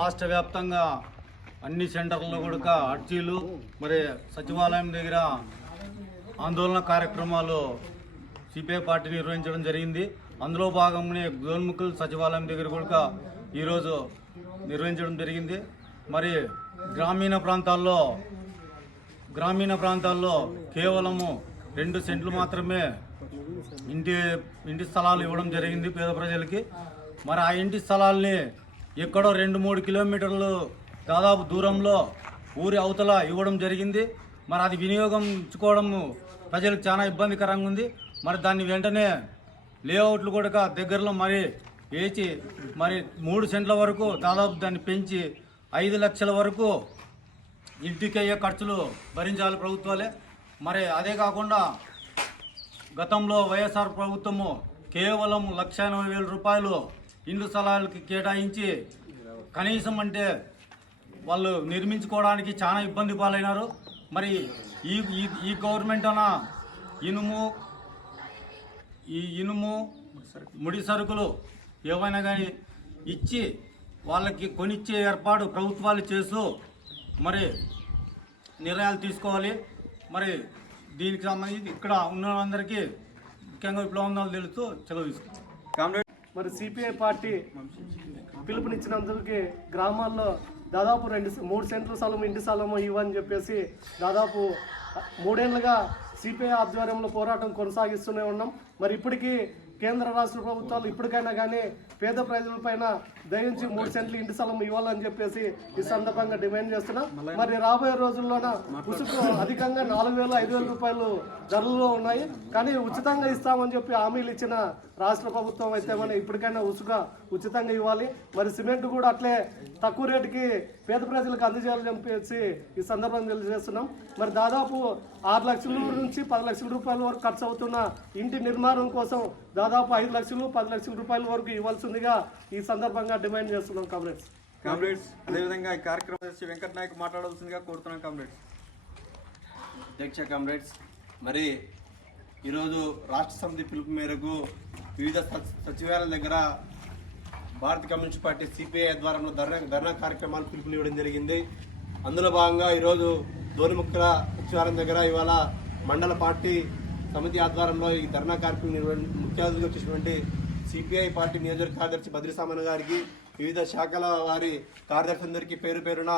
రాష్ట్ర వ్యాప్తంగా అన్ని సెంటర్లలో కూడా అర్జీలు మరి సచివాలయం దగ్గర ఆందోళన కార్యక్రమాలు సిపిఐ పార్టీ నిర్వహించడం జరిగింది. అందులో భాగంగానే గోల్ముఖుల్ సచివాలయం దగ్గర కూడా ఈరోజు నిర్వహించడం జరిగింది. మరి గ్రామీణ ప్రాంతాల్లో గ్రామీణ ప్రాంతాల్లో కేవలము రెండు సెంట్లు మాత్రమే ఇంటి ఇంటి స్థలాలు ఇవ్వడం జరిగింది పేద ప్రజలకి. మరి ఆ ఇంటి స్థలాల్ని ఎక్కడో రెండు మూడు కిలోమీటర్లు దాదాపు దూరంలో ఊరి అవతల ఇవ్వడం జరిగింది. మరి అది వినియోగించుకోవడం ప్రజలకు చాలా ఇబ్బందికరంగా ఉంది. మరి దాన్ని వెంటనే లేఅవుట్లు కూడా దగ్గరలో మరి వేచి మరి మూడు సెంట్ల వరకు దాదాపు దాన్ని పెంచి ఐదు లక్షల వరకు ఇంటికి అయ్యే ఖర్చులు భరించాలి ప్రభుత్వాలే. మరి అదే కాకుండా గతంలో వైఎస్ఆర్ ప్రభుత్వము కేవలం లక్ష ఎనభై వేల రూపాయలు ఇండ్ల స్థలాలకి కేటాయించి కనీసం అంటే వాళ్ళు నిర్మించుకోవడానికి చాలా ఇబ్బంది పాలైనారు. మరి ఈ ఈ గవర్నమెంట్ అన్న ఇనుము ఈ ఇనుము ముడి సరుకులు ఏవైనా కానీ ఇచ్చి వాళ్ళకి కొనిచ్చే ఏర్పాటు ప్రభుత్వాలు చేస్తూ మరి నిర్ణయాలు తీసుకోవాలి. మరి దీనికి సంబంధించి ఇక్కడ ఉన్న వాళ్ళందరికీ ముఖ్యంగా విప్లవందాలు తెలుస్తూ సెలవు తీసుకుంటాం మరి సిపిఐ పార్టీ పిలుపునిచ్చినందుకు గ్రామాల్లో దాదాపు రెండు మూడు సెంట్లు స్థలం ఇంటి స్థలము ఇవ్వని చెప్పేసి దాదాపు మూడేళ్ళుగా సిపిఐ ఆధ్వర్యంలో పోరాటం కొనసాగిస్తూనే ఉన్నాం. మరి ఇప్పటికీ కేంద్ర రాష్ట్ర ప్రభుత్వాలు ఇప్పటికైనా కానీ పేద ప్రజలపైన దయించి మూడు సెంట్లు ఇంటి స్థలం ఇవ్వాలని చెప్పేసి ఈ సందర్భంగా డిమాండ్ చేస్తున్నాం. మరి రాబోయే రోజుల్లోన ఉసుకు అధికంగా నాలుగు వేల ఐదు వేల రూపాయలు ధరల్లో ఉన్నాయి. కానీ ఉచితంగా ఇస్తామని చెప్పి హామీలు ఇచ్చిన రాష్ట్ర ప్రభుత్వం అయితే మనం ఇప్పటికైనా ఉసుక ఉచితంగా ఇవ్వాలి. మరి సిమెంట్ కూడా అట్లే తక్కువ రేటుకి పేద ప్రజలకు అందజేయాలని చెప్పేసి ఈ సందర్భంగా తెలియజేస్తున్నాం. మరి దాదాపు ఆరు లక్షల నుంచి పది లక్షల రూపాయల వరకు ఖర్చు అవుతున్న ఇంటి నిర్మాణం కోసం దాదాపు ఐదు లక్షలు పది లక్షల రూపాయల వరకు ఇవ్వాల్సిందిగా ఈ సందర్భంగా డిమాండ్ చేస్తున్నాం కామ్రేడ్స్. కామ్రేడ్స్ అదేవిధంగా ఈ కార్యక్రమం చేసి వెంకట నాయక్ మాట్లాడాల్సిందిగా కోరుతున్నాం కామ్రేడ్స్. అధ్యక్ష కామ్రేడ్స్ మరి ఈరోజు రాష్ట్ర సమితి పిలుపు మేరకు వివిధ సచ్- సచివాలయాల దగ్గర భారత కమ్యూనిస్ట్ పార్టీ సిపిఐ ఆధ్వర్యంలో ధర్నా ధర్నా కార్యక్రమాలు పిలుపునివ్వడం జరిగింది. అందులో భాగంగా ఈరోజు దోనిముక్కల సచివాలయం దగ్గర ఇవాళ మండల పార్టీ సమితి ఆధ్వర్యంలో ఈ ధర్నా కార్యక్రమం నిర్వహణ ముఖ్య అతిథిగా వచ్చేటువంటి సిపిఐ పార్టీ నియోజక కార్యదర్శి బద్రిసామన్ గారికి వివిధ శాఖల వారి కార్యదర్శి అందరికీ పేరు పేరున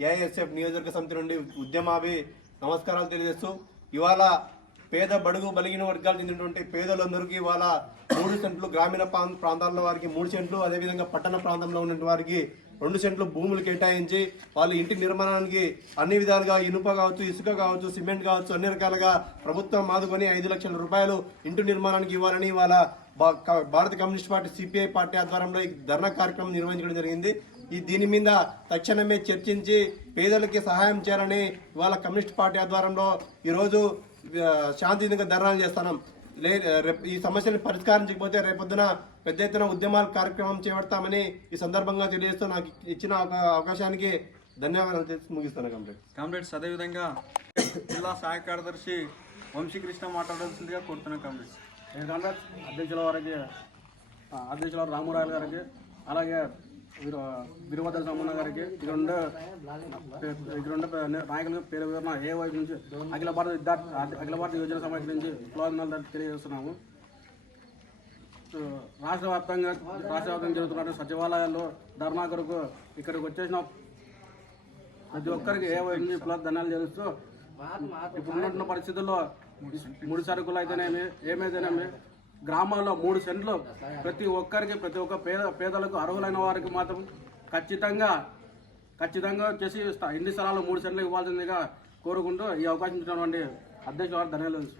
ఏఐఎస్ఎఫ్ నియోజకవర్గ సమితి నుండి ఉద్యమాభి నమస్కారాలు తెలియజేస్తూ ఇవాళ పేద బడుగు బలిగిన వర్గాలు చెందినటువంటి పేదలందరికీ ఇవాళ మూడు సెంట్లు గ్రామీణ ప్రాం- ప్రాంతాల్లో వారికి మూడు సెంట్లు అదేవిధంగా పట్టణ ప్రాంతంలో ఉన్న వారికి రెండు సెంట్లు భూములు కేటాయించి వాళ్ళ ఇంటి నిర్మాణానికి అన్ని విధాలుగా ఇనుప కావచ్చు ఇసుక కావచ్చు సిమెంట్ కావచ్చు అన్ని రకాలుగా ప్రభుత్వం ఆదుకొని ఐదు లక్షల రూపాయలు ఇంటి నిర్మాణానికి ఇవ్వాలని వాళ్ళ భా- భారత కమ్యూనిస్ట్ పార్టీ సిపిఐ పార్టీ ఆధ్వర్యంలో ఈ ధర్నా కార్యక్రమం నిర్వహించడం జరిగింది. ఈ దీని మీద తక్షణమే చర్చించి పేదలకి సహాయం చేయాలని వాళ్ళ కమ్యూనిస్ట్ పార్టీ ఆధ్వర్యంలో ఈరోజు శాంతియుతంగా ధర్నాలు చేస్తున్నాం. ఈ సమస్యను పరిష్కరించకపోతే రేపొద్దున పెద్ద ఎత్తున ఉద్యమాల కార్యక్రమం చేపడతామని ఈ సందర్భంగా తెలియజేస్తూ నాకు ఇచ్చిన అవకాశానికి ధన్యవాదాలు తెలిసి ముగిస్తాను కంప్లీట్ కామ్రేడ్స్ అదేవిధంగా జిల్లా సహాయ కార్యదర్శి వంశీకృష్ణ మాట్లాడాల్సిందిగా కోరుతున్నాను కామ్రేడ్స్. కామ్రేడ్స్ అధ్యక్షుల వారికి అధ్యక్షుల వారు గారికి అలాగే వీరభద్ర సమ్మన్న గారికి ఇక్కడ ఉండే ఇక్కడ నాయకులకు పేరు వివరణ ఏ వైపు నుంచి అఖిల భారత విద్యార్థి అఖిల భారత యోజన సమాఖ్య నుంచి విప్లవాలు తెలియజేస్తున్నాము. రాష్ట్ర వ్యాప్తంగా రాష్ట్ర వ్యాప్తంగా జరుగుతున్న సచివాలయాల్లో ధర్నా కొరకు ఇక్కడికి వచ్చేసిన. ప్రతి ఒక్కరికి ఏ వైపు నుంచి కుల ధనాలు చేస్తూ ఇప్పుడు ఉన్నటువంటి పరిస్థితుల్లో ముడి సరుకులు అయితేనేమి ఏమైతేనేమి గ్రామాల్లో మూడు సెంట్లు ప్రతి ఒక్కరికి ప్రతి ఒక్క పేద పేదలకు అర్హులైన వారికి మాత్రం ఖచ్చితంగా ఖచ్చితంగా వచ్చేసి స్థ- ఇంటి స్థలాలు మూడు సెంట్లు ఇవ్వాల్సిందిగా కోరుకుంటూ ఈ అవకాశం ఇచ్చినటువంటి అధ్యక్షుల వారు ధన్యవాదాలు